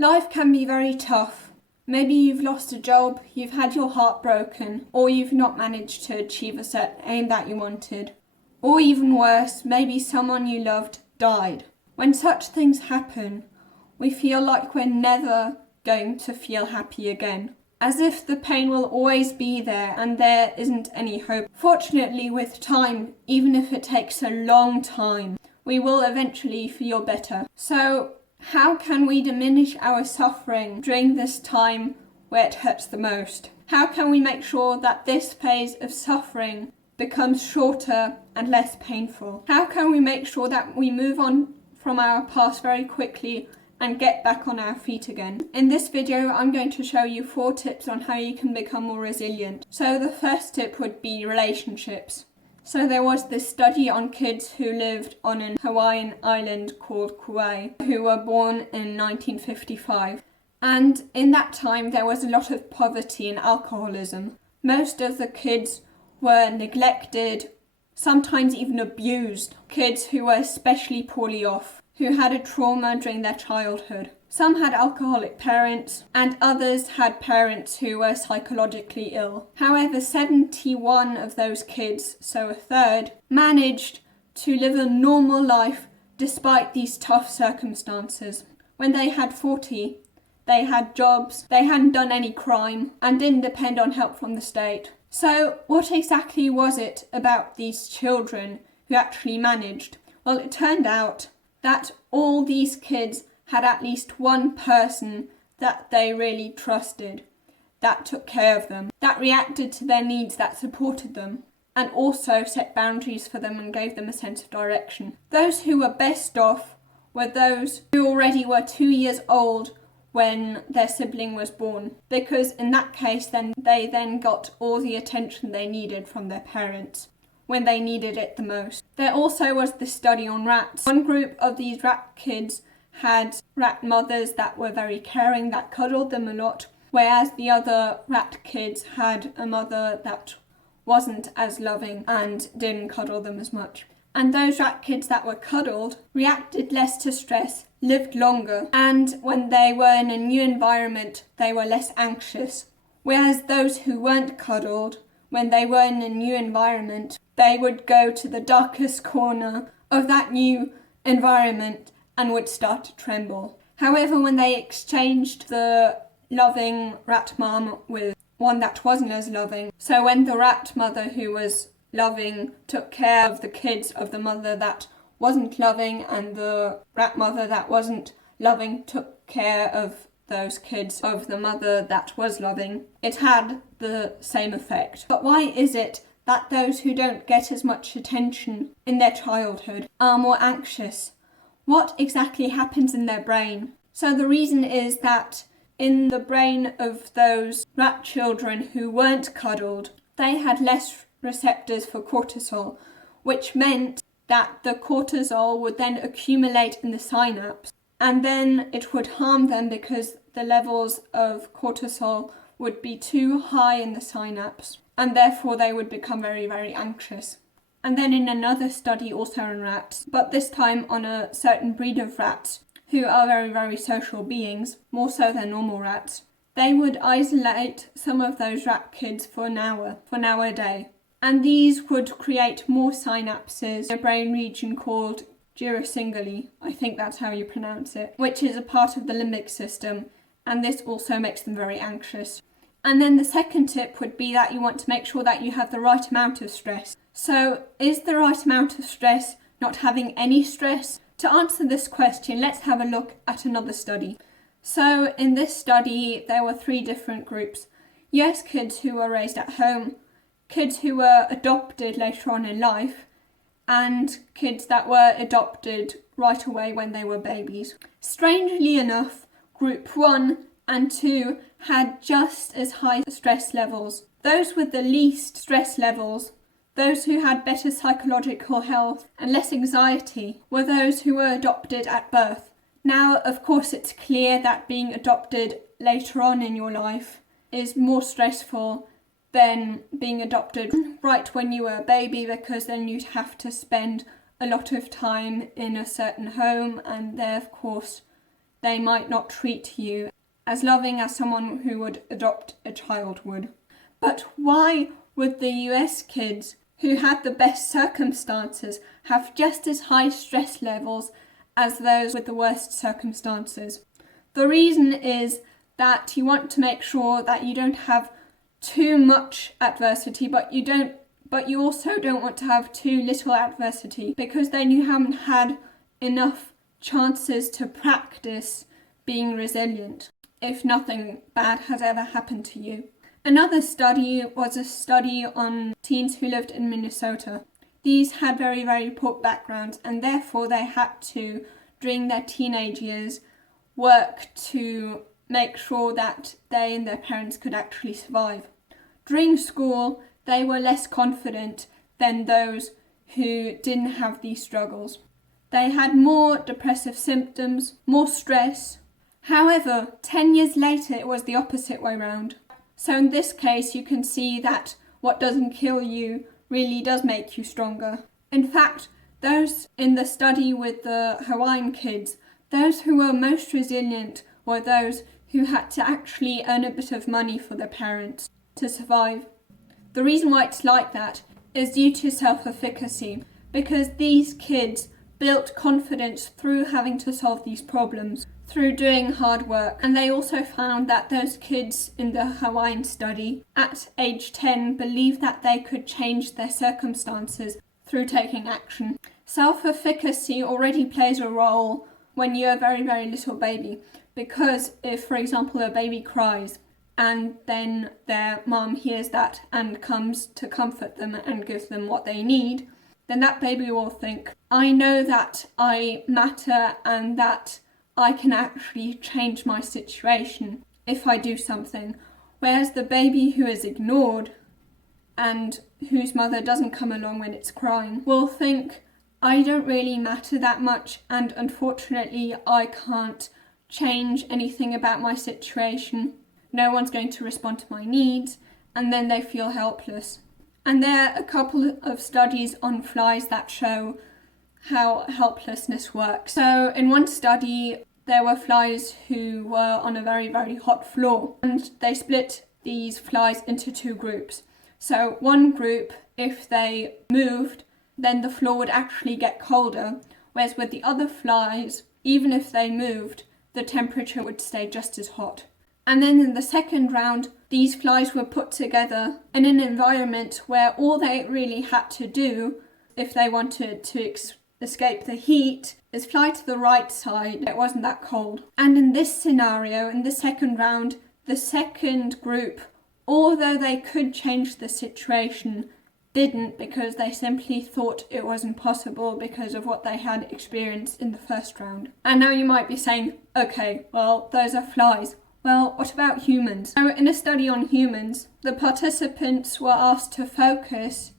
Life can be very tough. Maybe you've lost a job, you've had your heart broken, or you've not managed to achieve a certain aim that you wanted. Or even worse, maybe someone you loved died. When such things happen, we feel like we're never going to feel happy again. As if the pain will always be there and there isn't any hope. Fortunately, with time, even if it takes a long time, we will eventually feel better. So, how can we diminish our suffering during this time where it hurts the most? How can we make sure that this phase of suffering becomes shorter and less painful? How can we make sure that we move on from our past very quickly and get back on our feet again? In this video, I'm going to show you 4 tips on how you can become more resilient. So the first tip would be relationships. So there was this study on kids who lived on an Hawaiian island called Kauai, who were born in 1955. And in that time, there was a lot of poverty and alcoholism. Most of the kids were neglected, sometimes even abused. Kids who were especially poorly off, who had a trauma during their childhood. Some had alcoholic parents, and others had parents who were psychologically ill. However, 71 of those kids, so a third, managed to live a normal life despite these tough circumstances. When they had 40, they had jobs, they hadn't done any crime, and didn't depend on help from the state. So, what exactly was it about these children who actually managed? Well, it turned out that all these kids had at least one person that they really trusted, that took care of them, that reacted to their needs, that supported them, and also set boundaries for them and gave them a sense of direction. Those who were best off were those who already were 2 years old when their sibling was born, because in that case they got all the attention they needed from their parents when they needed it the most. There also was the study on rats. One group of these rat kids had rat mothers that were very caring, that cuddled them a lot, whereas the other rat kids had a mother that wasn't as loving and didn't cuddle them as much. And those rat kids that were cuddled reacted less to stress, lived longer, and when they were in a new environment, they were less anxious. Whereas those who weren't cuddled, when they were in a new environment, they would go to the darkest corner of that new environment and would start to tremble. However, when they exchanged the loving rat mom with one that wasn't as loving, so when the rat mother who was loving took care of the kids of the mother that wasn't loving, and the rat mother that wasn't loving took care of those kids of the mother that was loving, it had the same effect. But why is it that those who don't get as much attention in their childhood are more anxious? What exactly happens in their brain? So the reason is that in the brain of those rat children who weren't cuddled, they had less receptors for cortisol, which meant that the cortisol would then accumulate in the synapse, and then it would harm them because the levels of cortisol would be too high in the synapse, and therefore they would become very, very anxious. And then in another study also on rats, but this time on a certain breed of rats who are very, very social beings, more so than normal rats, they would isolate some of those rat kids for an hour a day. And these would create more synapses in a brain region called gyrosinguli, I think that's how you pronounce it, which is a part of the limbic system, and this also makes them very anxious. And then the second tip would be that you want to make sure that you have the right amount of stress. So, is the right amount of stress not having any stress? To answer this question, let's have a look at another study. So, in this study, there were 3 different groups. US kids who were raised at home, kids who were adopted later on in life, and kids that were adopted right away when they were babies. Strangely enough, group 1 and 2 had just as high stress levels. Those with the least stress levels, those who had better psychological health and less anxiety, were those who were adopted at birth. Now, of course, it's clear that being adopted later on in your life is more stressful than being adopted right when you were a baby, because then you'd have to spend a lot of time in a certain home, and there, of course, they might not treat you as loving as someone who would adopt a child would. But why would the US kids who had the best circumstances have just as high stress levels as those with the worst circumstances? The reason is that you want to make sure that you don't have too much adversity, but you also don't want to have too little adversity, because then you haven't had enough chances to practice being resilient if nothing bad has ever happened to you. Another study was a study on teens who lived in Minnesota. These had very, very poor backgrounds, and therefore they had to, during their teenage years, work to make sure that they and their parents could actually survive. During school, they were less confident than those who didn't have these struggles. They had more depressive symptoms, more stress. However, 10 years later, it was the opposite way round. So in this case, you can see that what doesn't kill you really does make you stronger. In fact, those in the study with the Hawaiian kids, those who were most resilient were those who had to actually earn a bit of money for their parents to survive. The reason why it's like that is due to self-efficacy, because these kids built confidence through having to solve these problems, through doing hard work. And they also found that those kids in the Hawaiian study at age 10 believed that they could change their circumstances through taking action. Self-efficacy already plays a role when you're a very, very little baby, because if, for example, a baby cries and then their mom hears that and comes to comfort them and gives them what they need, then that baby will think, I know that I matter and that I can actually change my situation if I do something. Whereas the baby who is ignored and whose mother doesn't come along when it's crying will think, I don't really matter that much, and unfortunately I can't change anything about my situation. No one's going to respond to my needs, and then they feel helpless. And there are a couple of studies on flies that show how helplessness works. So in one study, there were flies who were on a very, very hot floor, and they split these flies into two groups. So one group, if they moved, then the floor would actually get colder, whereas with the other flies, even if they moved, the temperature would stay just as hot. And then in the second round, these flies were put together in an environment where all they really had to do, if they wanted to escape the heat, is fly to the right side. It wasn't that cold. And in this scenario, in the second round, the second group, although they could change the situation, didn't, because they simply thought it wasn't possible because of what they had experienced in the first round. And now you might be saying, okay, well, those are flies. Well, what about humans? So in a study on humans, the participants were asked to focus,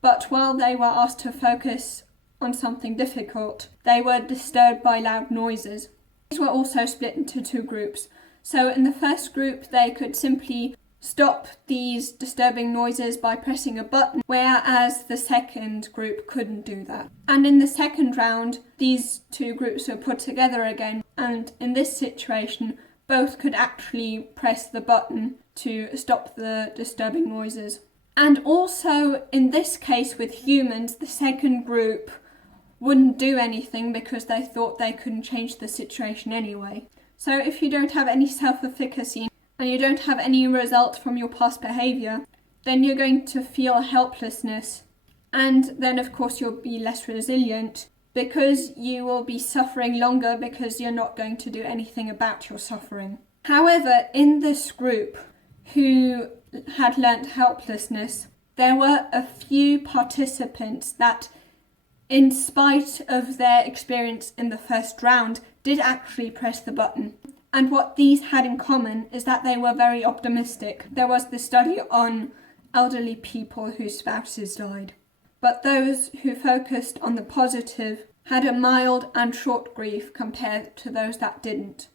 but while they were asked to focus on something difficult, they were disturbed by loud noises. These were also split into two groups. So in the first group, they could simply stop these disturbing noises by pressing a button, whereas the second group couldn't do that. And in the second round, these two groups were put together again, and in this situation, both could actually press the button to stop the disturbing noises. And also, in this case with humans, the second group wouldn't do anything because they thought they couldn't change the situation anyway. So if you don't have any self-efficacy and you don't have any result from your past behaviour, then you're going to feel helplessness. And then, of course, you'll be less resilient, because you will be suffering longer because you're not going to do anything about your suffering. However, in this group who had learnt helplessness, there were a few participants that, in spite of their experience in the first round, did actually press the button. And what these had in common is that they were very optimistic. There was the study on elderly people whose spouses died. But those who focused on the positive had a mild and short grief compared to those that didn't.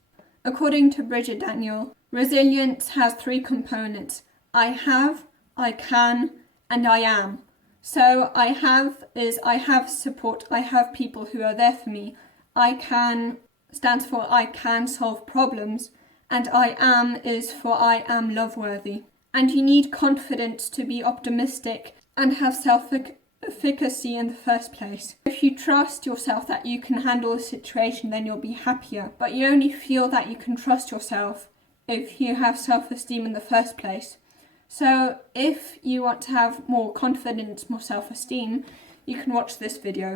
According to Bridget Daniel, resilience has three components: I have, I can, and I am. So I have support, I have people who are there for me. I can stands for I can solve problems, and I am is for I am love-worthy. And you need confidence to be optimistic and have self-efficacy in the first place. If you trust yourself that you can handle a situation, then you'll be happier. But you only feel that you can trust yourself if you have self-esteem in the first place. So if you want to have more confidence, more self-esteem, you can watch this video.